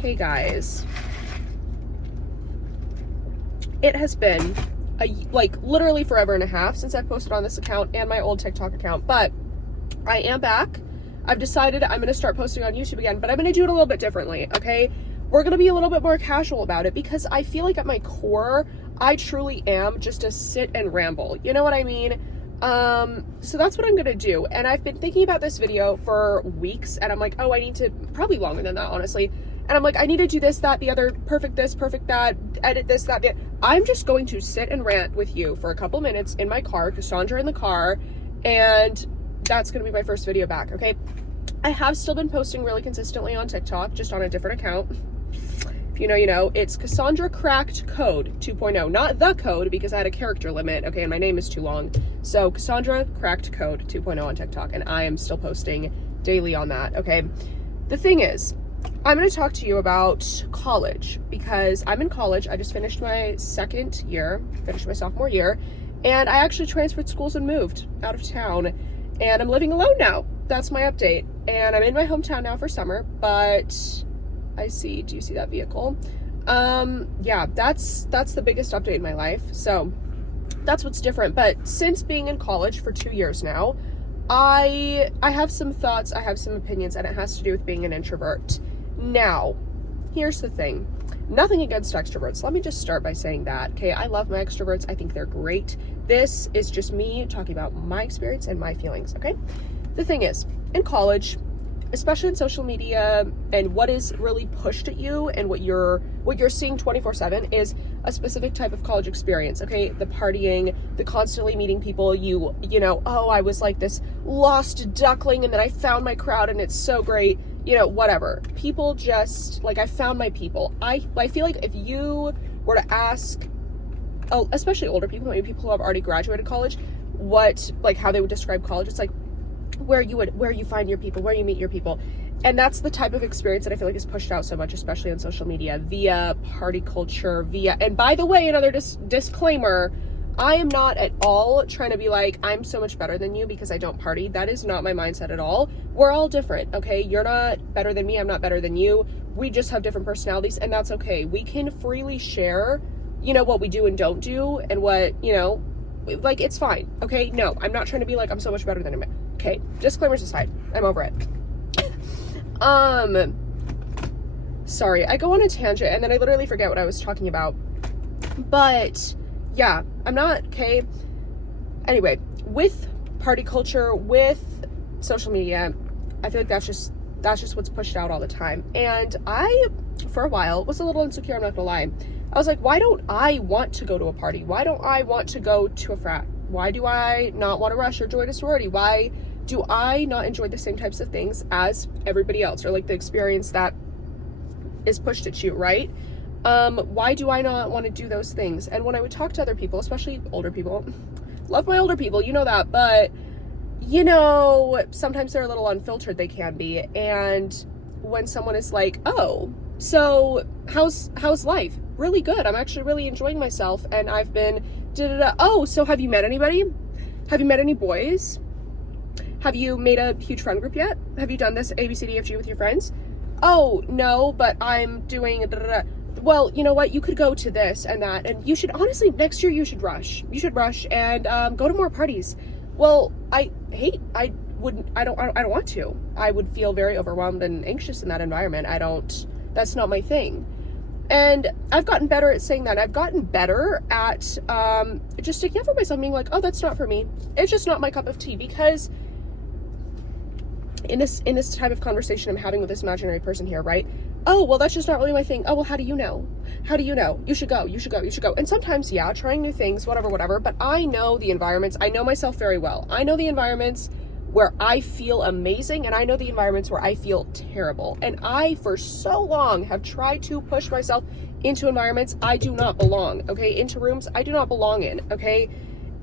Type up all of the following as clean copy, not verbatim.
Hey guys, it has been literally forever and a half since I've posted on this account and my old TikTok account, but I am back. I've decided I'm going to start posting on YouTube again, but I'm going to do it a little bit differently, okay? We're going to be a little bit more casual about it because I feel like at my core, I truly am just a sit and ramble. You know what I mean? So that's what I'm going to do. And I've been thinking about this video for weeks and I'm like, oh, I need to, probably longer than that, honestly. And I'm like, I need to do this, that, the other, perfect this, perfect that, edit this, that, the. I'm just going to sit and rant with you for a couple minutes in my car, Cassandra in the car, and that's going to be my first video back, okay? I have still been posting really consistently on TikTok, just on a different account. If you know, you know. It's Cassandra Cracked Code 2.0, not the code because I had a character limit, okay, and my name is too long. So Cassandra Cracked Code 2.0 on TikTok, and I am still posting daily on that, okay? The thing is, I'm going to talk to you about college because I'm in college. I just finished my second year, finished my sophomore year, and I actually transferred schools and moved out of town, and I'm living alone now. That's my update, and I'm in my hometown now for summer, but do you see that vehicle? Yeah, that's the biggest update in my life, so that's what's different. But since being in college for 2 years now, I have some thoughts, I have some opinions, and it has to do with being an introvert. Now, here's the thing. Nothing against extroverts. Let me just start by saying that, okay? I love my extroverts. I think they're great. This is just me talking about my experience and my feelings, okay? The thing is, in college, especially in social media and what is really pushed at you and what you're seeing 24/7 is a specific type of college experience, okay? The partying, the constantly meeting people, you know, oh, I was like this lost duckling and then I found my crowd and it's so great, you know, whatever. People just, like, I found my people. I feel like if you were to ask, especially older people, maybe people who have already graduated college, how they would describe college, it's like, where you find your people, where you meet your people. And that's the type of experience that I feel like is pushed out so much, especially on social media, via party culture, and by the way, another disclaimer, I am not at all trying to be like, I'm so much better than you because I don't party. That is not my mindset at all. We're all different, okay? You're not better than me, I'm not better than you. We just have different personalities, and that's okay. We can freely share, you know, what we do and don't do, and what, you know, like, it's fine, okay? No, I'm not trying to be like, I'm so much better than him. Okay, disclaimers aside, I'm over it. Sorry, I go on a tangent and then I literally forget what I was talking about. But yeah, I'm not, okay. Anyway, with party culture, with social media, I feel like that's just what's pushed out all the time. And I, for a while, was a little insecure, I'm not gonna lie. I was like, why don't I want to go to a party? Why don't I want to go to a frat? Why do I not want to rush or join a sorority? Why do I not enjoy the same types of things as everybody else, or like the experience that is pushed at you, right? Why do I not want to do those things? And when I would talk to other people, especially older people, love my older people, you know that, but you know, sometimes they're a little unfiltered, they can be. And when someone is like, oh, so how's life? Really good. I'm actually really enjoying myself, and I've been oh, so have you met anybody? Have you met any boys? Have you made a huge friend group yet? Have you done this ABCDFG with your friends? Oh, no, but I'm doing Well, you know what? You could go to this and that, and you should, honestly, next year you should rush. You should rush and go to more parties. Well, I don't want to. I would feel very overwhelmed and anxious in that environment. That's not my thing. And I've gotten better at saying that. I've gotten better at just sticking up for myself, being like, oh, that's not for me. It's just not my cup of tea. Because in this type of conversation I'm having with this imaginary person here, right? Oh, well, that's just not really my thing. Oh, well, how do you know? How do you know? You should go. And sometimes, yeah, trying new things, whatever. But I know the environments. I know myself very well. I know the environments where I feel amazing, and I know the environments where I feel terrible. And I, for so long, have tried to push myself into environments I do not belong, okay? Into rooms I do not belong in, okay?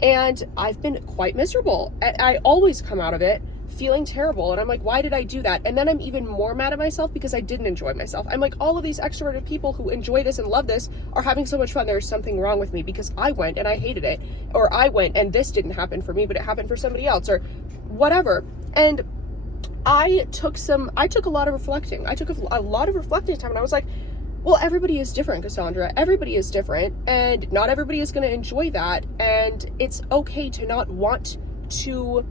And I've been quite miserable. I always come out of it feeling terrible, and I'm like, why did I do that? And then I'm even more mad at myself because I didn't enjoy myself. I'm like, all of these extroverted people who enjoy this and love this are having so much fun. There's something wrong with me because I went and I hated it, or I went and this didn't happen for me, but it happened for somebody else, or whatever. And I took a lot of reflecting. I took a lot of reflecting time, and I was like, well, everybody is different, Cassandra. Everybody is different, and not everybody is going to enjoy that. And it's okay to not want to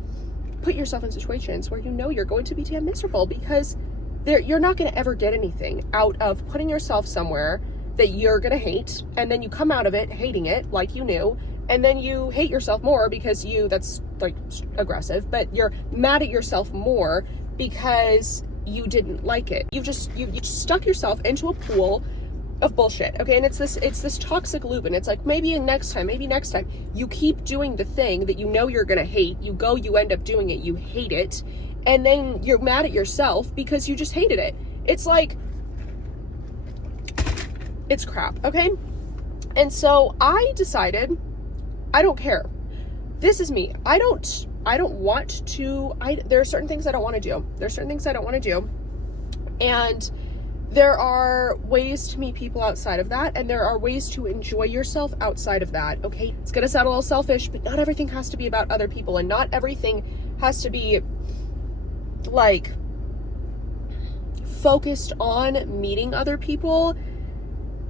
put yourself in situations where you know you're going to be damn miserable, because you're not going to ever get anything out of putting yourself somewhere that you're going to hate, and then you come out of it hating it like you knew, and then you hate yourself more because that's like aggressive, but you're mad at yourself more because you didn't like it. You stuck yourself into a pool of bullshit, okay? And it's this toxic loop, and it's like, maybe next time, you keep doing the thing that you know you're gonna hate, you end up doing it, you hate it, and then you're mad at yourself because you just hated it. It's like, it's crap, okay? And so I decided, I don't care. This is me. I don't want to, there are certain things I don't want to do. And there are ways to meet people outside of that, and there are ways to enjoy yourself outside of that, okay? It's gonna sound a little selfish, but not everything has to be about other people, and not everything has to be like focused on meeting other people.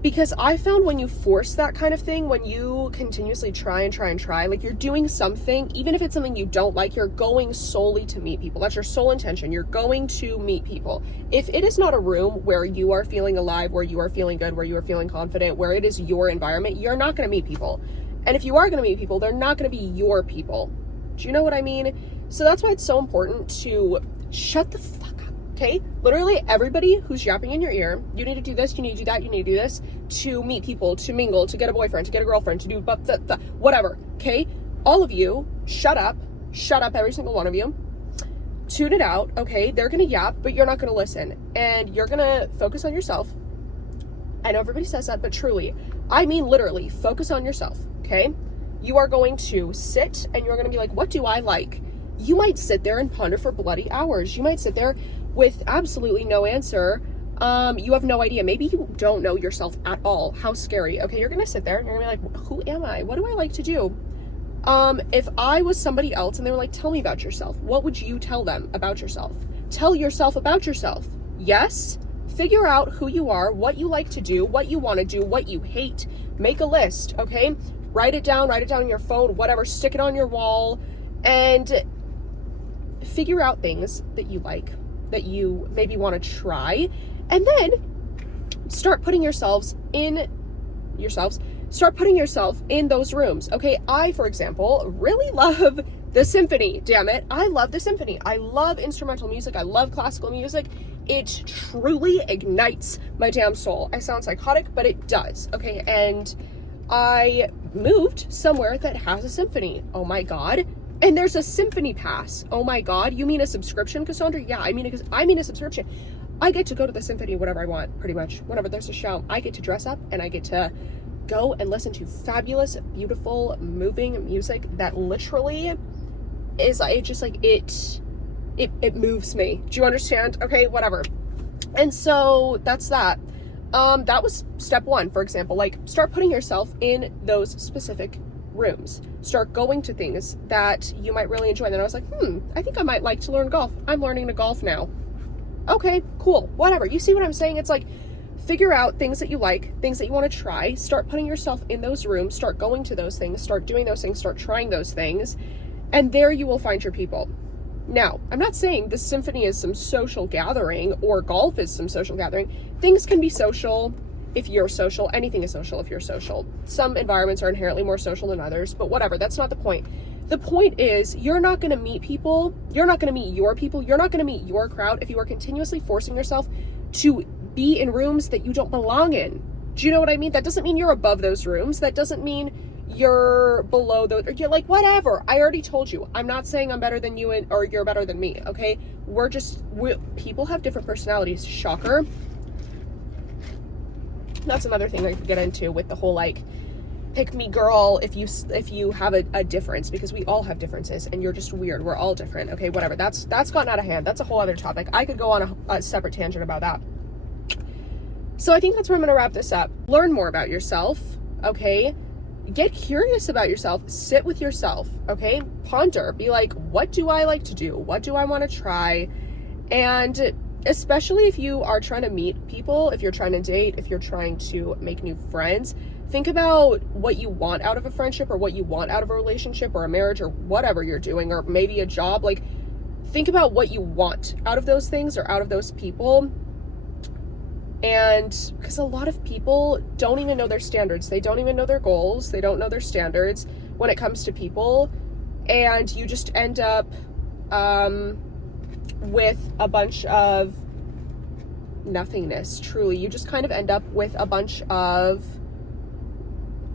Because I found when you force that kind of thing, when you continuously try, like you're doing something, even if it's something you don't like, you're going solely to meet people. That's your sole intention. You're going to meet people. If it is not a room where you are feeling alive, where you are feeling good, where you are feeling confident, where it is your environment, you're not going to meet people. And if you are going to meet people, they're not going to be your people. Do you know what I mean? So that's why it's so important to shut the fuck up. Okay, literally everybody who's yapping in your ear, you need to do this, you need to do that, you need to do this, to meet people, to mingle, to get a boyfriend, to get a girlfriend, to do whatever, okay? All of you, shut up, every single one of you. Tune it out, okay? They're gonna yap, but you're not gonna listen. And you're gonna focus on yourself. I know everybody says that, but truly, I mean literally, focus on yourself, okay? You are going to sit and you're gonna be like, what do I like? You might sit there and ponder for bloody hours. You might sit there with absolutely no answer. You have no idea. Maybe you don't know yourself at all. How scary. Okay, you're gonna sit there and you're gonna be like, who am I? What do I like to do? If I was somebody else and they were like, tell me about yourself, what would you tell them about yourself? Tell yourself about yourself. Yes, figure out who you are, what you like to do, what you want to do, what you hate. Make a list, okay? Write it down on your phone, whatever, stick it on your wall, and figure out things that you like, that you maybe want to try, and then start putting yourself in those rooms. Okay, I, for example, really love the symphony. Damn it, I love the symphony. I love instrumental music. I love classical music. It truly ignites my damn soul. I sound psychotic, but it does. Okay, and I moved somewhere that has a symphony. Oh my god. And there's a symphony pass. Oh my god, you mean a subscription, Cassandra? Yeah, I mean a subscription. I get to go to the symphony whenever I want, pretty much. Whenever there's a show, I get to dress up and I get to go and listen to fabulous, beautiful, moving music that literally is it moves me. Do you understand? Okay, whatever. And so that's that. That was step one, for example. Like, start putting yourself in those specific rooms. Start going to things that you might really enjoy. And then I was like, I think I might like to learn golf. I'm learning to golf now. Okay, cool, whatever. You see what I'm saying? It's like, figure out things that you like, things that you want to try, start putting yourself in those rooms, start going to those things, start doing those things, start trying those things, and there you will find your people. Now, I'm not saying the symphony is some social gathering or golf is some social gathering. Things can be social if you're social. Anything is social if you're social. Some environments are inherently more social than others, but whatever, that's not the point. The point is, you're not going to meet people, you're not going to meet your people, you're not going to meet your crowd if you are continuously forcing yourself to be in rooms that you don't belong in. Do you know what I mean? That doesn't mean you're above those rooms. That doesn't mean you're below those, or you're like, whatever. I already told you. I'm not saying I'm better than you or you're better than me, okay? People have different personalities. Shocker. That's another thing I could get into with the whole, like, pick me girl if you have a difference, because we all have differences and you're just weird. We're all different. Okay, whatever. That's gotten out of hand. That's a whole other topic. I could go on a separate tangent about that. So I think that's where I'm going to wrap this up. Learn more about yourself, okay? Get curious about yourself. Sit with yourself, okay? Ponder. Be like, what do I like to do? What do I want to try? And especially if you are trying to meet people, if you're trying to date, if you're trying to make new friends, think about what you want out of a friendship, or what you want out of a relationship or a marriage or whatever you're doing, or maybe a job. Like, think about what you want out of those things or out of those people. And because a lot of people don't even know their standards. They don't even know their goals. They don't know their standards when it comes to people. And you just end up with a bunch of nothingness, truly. You just kind of end up with a bunch of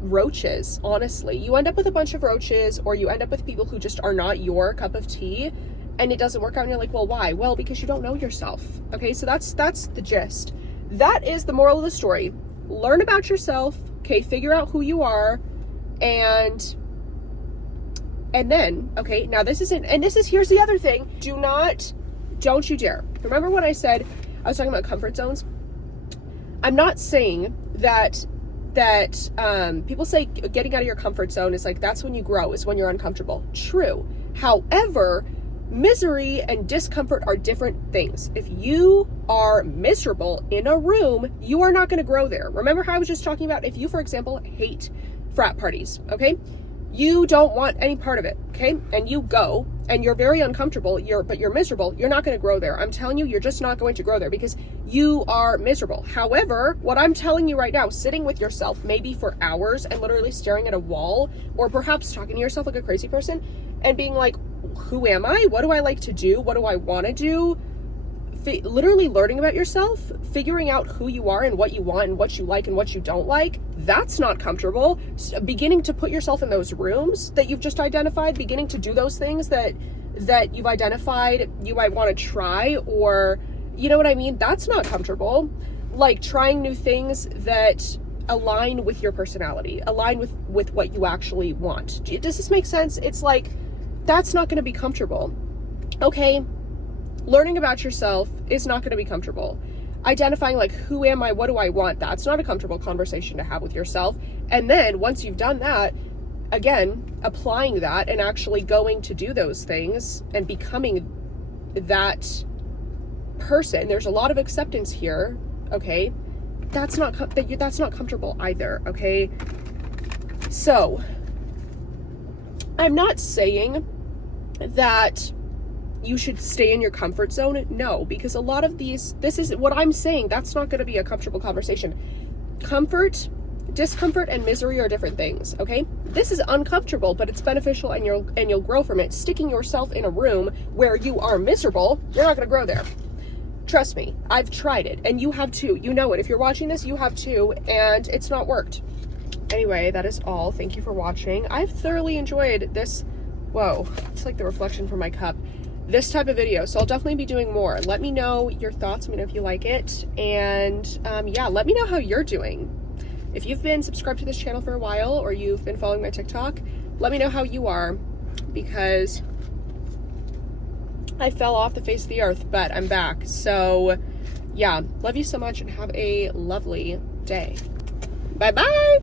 roaches, honestly. You end up with a bunch of roaches, or you end up with people who just are not your cup of tea, and it doesn't work out, and you're like, well, why? Well, because you don't know yourself. Okay, so that's the gist. That is the moral of the story. Learn about yourself, okay, figure out who you are, and then, okay, now here's the other thing. Don't you dare. Remember when I said, I was talking about comfort zones? I'm not saying that people say getting out of your comfort zone is like, that's when you grow, is when you're uncomfortable. True. However, misery and discomfort are different things. If you are miserable in a room, you are not going to grow there. Remember how I was just talking about, if you, for example, hate frat parties, okay? You don't want any part of it, okay? And you go, and you're very uncomfortable, but you're miserable, you're not going to grow there. I'm telling you, you're just not going to grow there because you are miserable. However, what I'm telling you right now, sitting with yourself maybe for hours and literally staring at a wall, or perhaps talking to yourself like a crazy person and being like, who am I? What do I like to do? What do I want to do? Literally learning about yourself, figuring out who you are and what you want and what you like and what you don't like, that's not comfortable. Beginning to put yourself in those rooms that you've just identified, beginning to do those things that you've identified you might want to try, or, you know what I mean? That's not comfortable. Like trying new things that align with your personality, align with what you actually want. Does this make sense? It's like, that's not going to be comfortable. Okay. Learning about yourself is not going to be comfortable. Identifying like, who am I? What do I want? That's not a comfortable conversation to have with yourself. And then once you've done that, again, applying that and actually going to do those things and becoming that person. There's a lot of acceptance here. Okay. That's not comfortable either. Okay. So I'm not saying that you should stay in your comfort zone. No, because a lot of this is what I'm saying. That's not going to be a comfortable conversation. Comfort, discomfort, and misery are different things. Okay. This is uncomfortable, but it's beneficial, and you'll grow from it. Sticking yourself in a room where you are miserable, you're not going to grow there. Trust me, I've tried it, and you have too. You know it. If you're watching this, you have too, and it's not worked. Anyway, that is all. Thank you for watching. I've thoroughly enjoyed this. Whoa, it's like the reflection from my cup. This type of video, so I'll definitely be doing more. Let me know your thoughts. Let me know if you like it, and yeah, let me know how you're doing. If you've been subscribed to this channel for a while, or you've been following my TikTok, let me know how you are, because I fell off the face of the earth, but I'm back. So yeah, love you so much and have a lovely day. Bye bye.